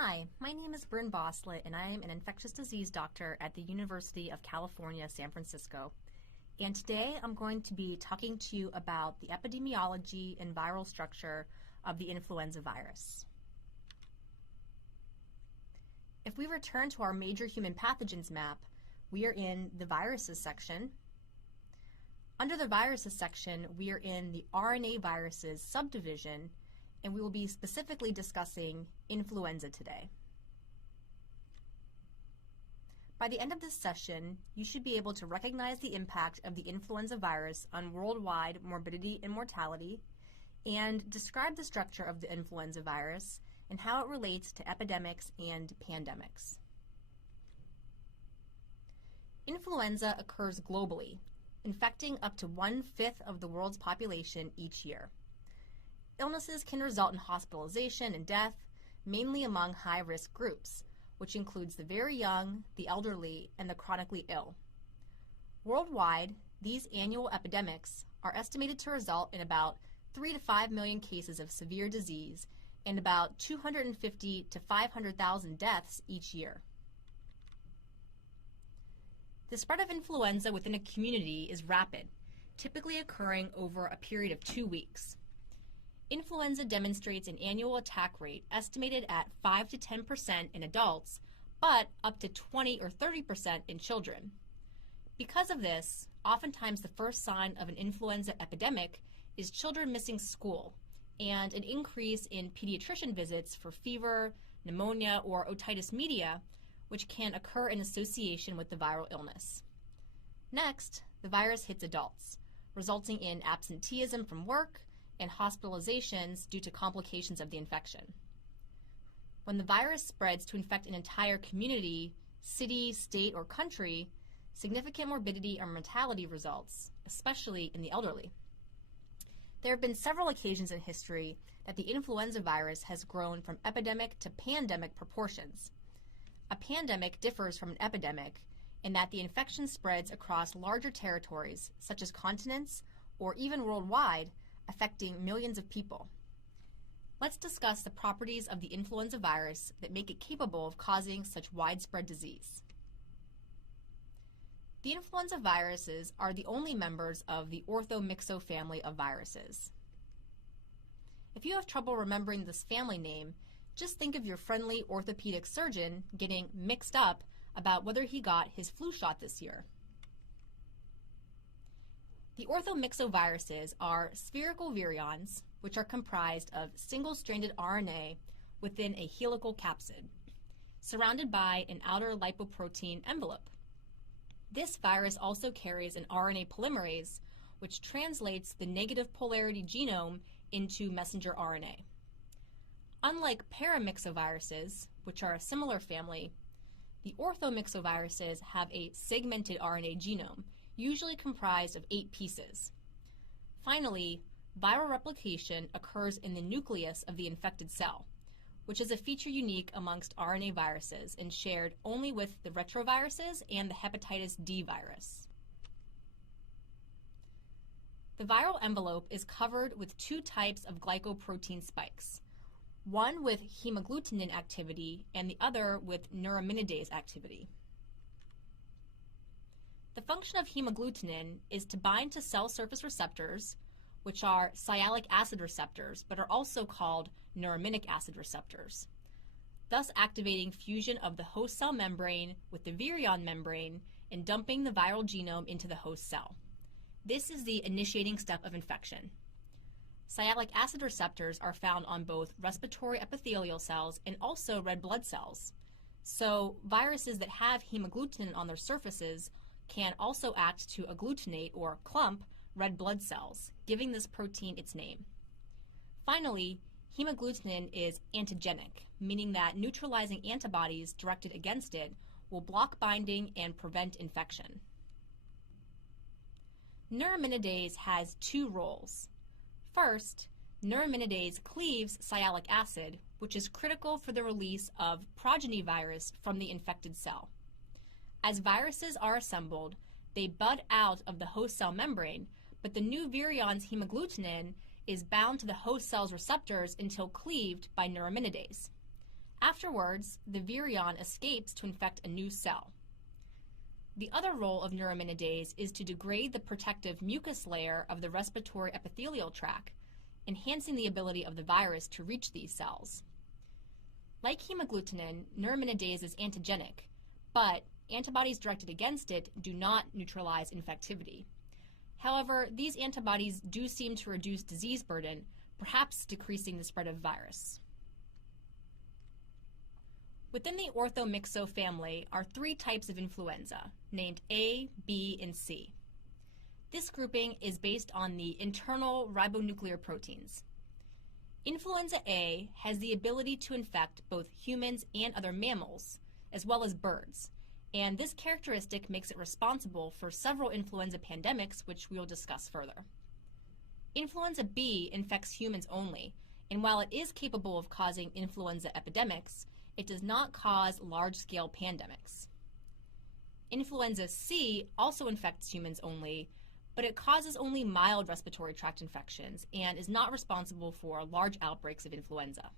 Hi, my name is Bryn Boslett, and I am an infectious disease doctor at the University of California, San Francisco. And today I'm going to be talking to you about the epidemiology and viral structure of the influenza virus. If we return to our major human pathogens map, we are in the viruses section. Under the viruses section, we are in the RNA viruses subdivision, and we will be specifically discussing influenza today. By the end of this session, you should be able to recognize the impact of the influenza virus on worldwide morbidity and mortality, and describe the structure of the influenza virus and how it relates to epidemics and pandemics. Influenza occurs globally, infecting up to 1/5 of the world's population each year. Illnesses can result in hospitalization and death, mainly among high-risk groups, which includes the very young, the elderly, and the chronically ill. Worldwide, these annual epidemics are estimated to result in about 3 to 5 million cases of severe disease and about 250 to 500,000 deaths each year. The spread of influenza within a community is rapid, typically occurring over a period of 2 weeks. Influenza demonstrates an annual attack rate estimated at 5 to 10% in adults, but up to 20 or 30% in children. Because of this, oftentimes the first sign of an influenza epidemic is children missing school and an increase in pediatrician visits for fever, pneumonia, or otitis media, which can occur in association with the viral illness. Next, the virus hits adults, resulting in absenteeism from work and hospitalizations due to complications of the infection. When the virus spreads to infect an entire community, city, state, or country, significant morbidity or mortality results, especially in the elderly. There have been several occasions in history that the influenza virus has grown from epidemic to pandemic proportions. A pandemic differs from an epidemic in that the infection spreads across larger territories, such as continents, or even worldwide, affecting millions of people. Let's discuss the properties of the influenza virus that make it capable of causing such widespread disease. The influenza viruses are the only members of the orthomyxo family of viruses. If you have trouble remembering this family name, just think of your friendly orthopedic surgeon getting mixed up about whether he got his flu shot this year. The orthomyxoviruses are spherical virions, which are comprised of single-stranded RNA within a helical capsid, surrounded by an outer lipoprotein envelope. This virus also carries an RNA polymerase, which translates the negative polarity genome into messenger RNA. Unlike paramyxoviruses, which are a similar family, the orthomyxoviruses have a segmented RNA genome, usually comprised of 8 pieces. Finally, viral replication occurs in the nucleus of the infected cell, which is a feature unique amongst RNA viruses and shared only with the retroviruses and the hepatitis D virus. The viral envelope is covered with 2 types of glycoprotein spikes, one with hemagglutinin activity and the other with neuraminidase activity. The function of hemagglutinin is to bind to cell surface receptors, which are sialic acid receptors, but are also called neuraminic acid receptors, thus activating fusion of the host cell membrane with the virion membrane and dumping the viral genome into the host cell. This is the initiating step of infection. Sialic acid receptors are found on both respiratory epithelial cells and also red blood cells. So viruses that have hemagglutinin on their surfaces can also act to agglutinate or clump red blood cells, giving this protein its name. Finally, hemagglutinin is antigenic, meaning that neutralizing antibodies directed against it will block binding and prevent infection. Neuraminidase has 2 roles. First, neuraminidase cleaves sialic acid, which is critical for the release of progeny virus from the infected cell. As viruses are assembled, they bud out of the host cell membrane, but the new virion's hemagglutinin is bound to the host cell's receptors until cleaved by neuraminidase. Afterwards, the virion escapes to infect a new cell. The other role of neuraminidase is to degrade the protective mucus layer of the respiratory epithelial tract, enhancing the ability of the virus to reach these cells. Like hemagglutinin, neuraminidase is antigenic, but antibodies directed against it do not neutralize infectivity. However, these antibodies do seem to reduce disease burden, perhaps decreasing the spread of virus. Within the orthomyxo family are 3 types of influenza, named A, B, and C. This grouping is based on the internal ribonuclear proteins. Influenza A has the ability to infect both humans and other mammals, as well as birds, and this characteristic makes it responsible for several influenza pandemics, which we will discuss further. Influenza B infects humans only, and while it is capable of causing influenza epidemics, it does not cause large-scale pandemics. Influenza C also infects humans only, but it causes only mild respiratory tract infections and is not responsible for large outbreaks of influenza.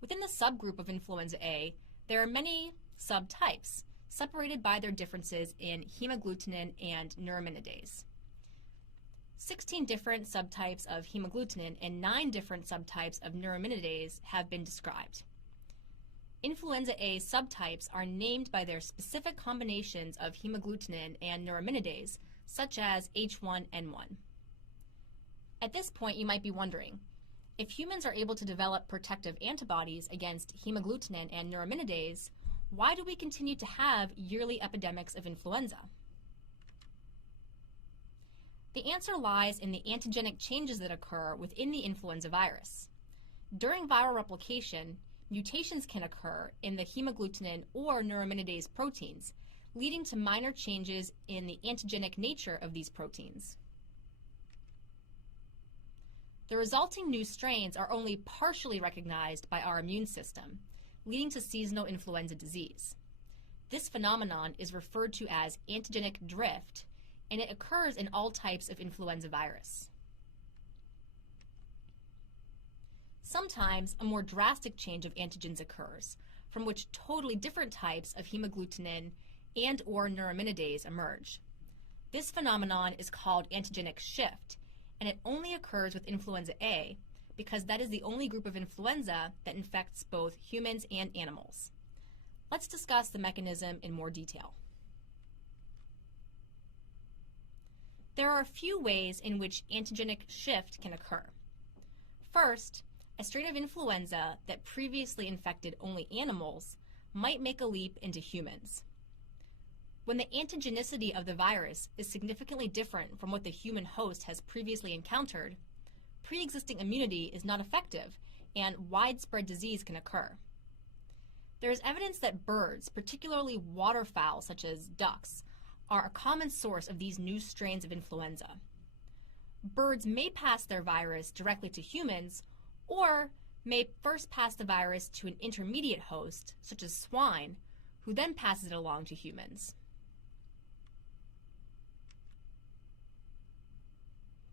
Within the subgroup of influenza A, there are many subtypes, separated by their differences in hemagglutinin and neuraminidase. 16 different subtypes of hemagglutinin and 9 different subtypes of neuraminidase have been described. Influenza A subtypes are named by their specific combinations of hemagglutinin and neuraminidase, such as H1N1. At this point, you might be wondering, if humans are able to develop protective antibodies against hemagglutinin and neuraminidase, why do we continue to have yearly epidemics of influenza? The answer lies in the antigenic changes that occur within the influenza virus. During viral replication, mutations can occur in the hemagglutinin or neuraminidase proteins, leading to minor changes in the antigenic nature of these proteins. The resulting new strains are only partially recognized by our immune system, leading to seasonal influenza disease. This phenomenon is referred to as antigenic drift, and it occurs in all types of influenza virus. Sometimes a more drastic change of antigens occurs, from which totally different types of hemagglutinin and/or neuraminidase emerge. This phenomenon is called antigenic shift, and it only occurs with influenza A because that is the only group of influenza that infects both humans and animals. Let's discuss the mechanism in more detail. There are a few ways in which antigenic shift can occur. First, a strain of influenza that previously infected only animals might make a leap into humans. When the antigenicity of the virus is significantly different from what the human host has previously encountered, pre-existing immunity is not effective and widespread disease can occur. There is evidence that birds, particularly waterfowl such as ducks, are a common source of these new strains of influenza. Birds may pass their virus directly to humans or may first pass the virus to an intermediate host, such as swine, who then passes it along to humans.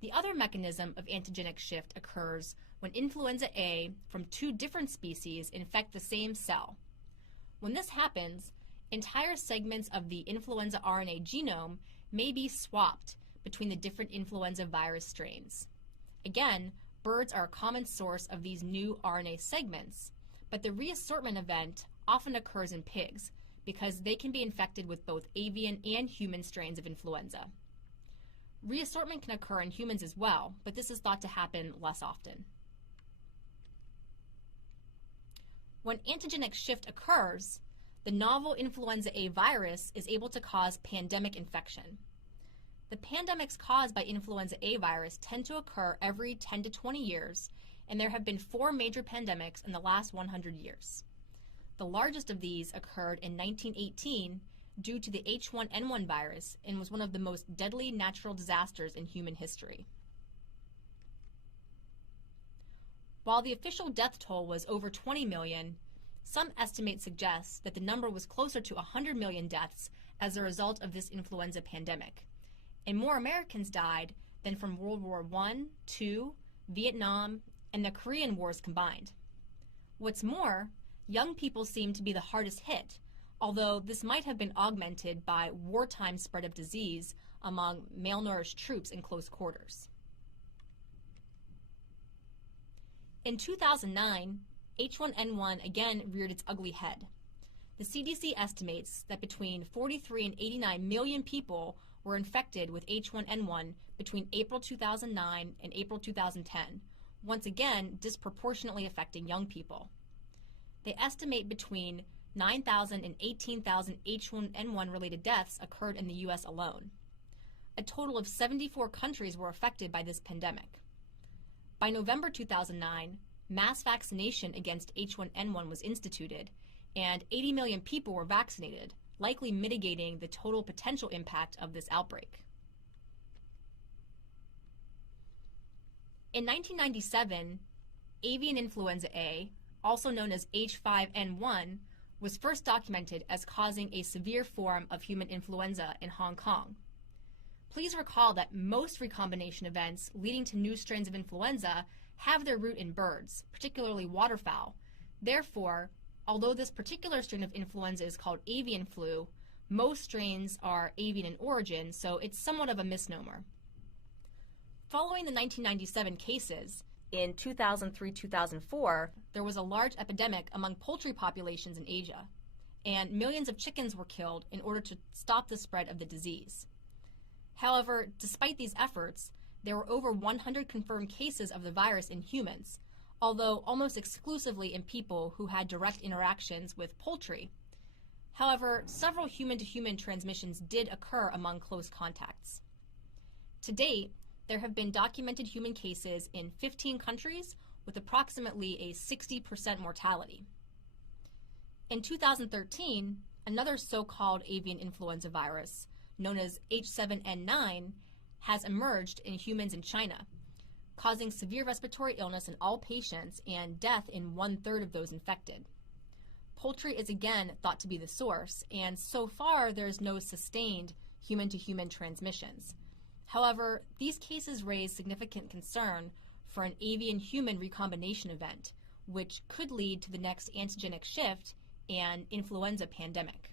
The other mechanism of antigenic shift occurs when influenza A from 2 different species infect the same cell. When this happens, entire segments of the influenza RNA genome may be swapped between the different influenza virus strains. Again, birds are a common source of these new RNA segments, but the reassortment event often occurs in pigs because they can be infected with both avian and human strains of influenza. Reassortment can occur in humans as well, but this is thought to happen less often. When antigenic shift occurs, the novel influenza A virus is able to cause pandemic infection. The pandemics caused by influenza A virus tend to occur every 10 to 20 years, and there have been 4 major pandemics in the last 100 years. The largest of these occurred in 1918 due to the H1N1 virus and was one of the most deadly natural disasters in human history. While the official death toll was over 20 million, some estimates suggest that the number was closer to 100 million deaths as a result of this influenza pandemic, and more Americans died than from World War I, II, Vietnam, and the Korean Wars combined. What's more, young people seem to be the hardest hit, although this might have been augmented by wartime spread of disease among malnourished troops in close quarters. In 2009, H1N1 again reared its ugly head. The CDC estimates that between 43 and 89 million people were infected with H1N1 between April 2009 and April 2010, once again disproportionately affecting young people. They estimate between 9,000 and 18,000 H1N1 related deaths occurred in the U.S. alone. A total of 74 countries were affected by this pandemic. By November 2009, mass vaccination against H1N1 was instituted, and 80 million people were vaccinated, likely mitigating the total potential impact of this outbreak. In 1997, avian influenza A, also known as H5N1, was first documented as causing a severe form of human influenza in Hong Kong. Please recall that most recombination events leading to new strains of influenza have their root in birds, particularly waterfowl. Therefore, although this particular strain of influenza is called avian flu, most strains are avian in origin, so it's somewhat of a misnomer. Following the 1997 cases, in 2003-2004, there was a large epidemic among poultry populations in Asia, and millions of chickens were killed in order to stop the spread of the disease. However, despite these efforts, there were over 100 confirmed cases of the virus in humans, although almost exclusively in people who had direct interactions with poultry. However, several human-to-human transmissions did occur among close contacts. To date, there have been documented human cases in 15 countries with approximately a 60% mortality. In 2013, another so-called avian influenza virus, known as H7N9, has emerged in humans in China, causing severe respiratory illness in all patients and death in 1/3 of those infected. Poultry is again thought to be the source, and so far there is no sustained human-to-human transmissions. However, these cases raise significant concern for an avian-human recombination event, which could lead to the next antigenic shift and influenza pandemic.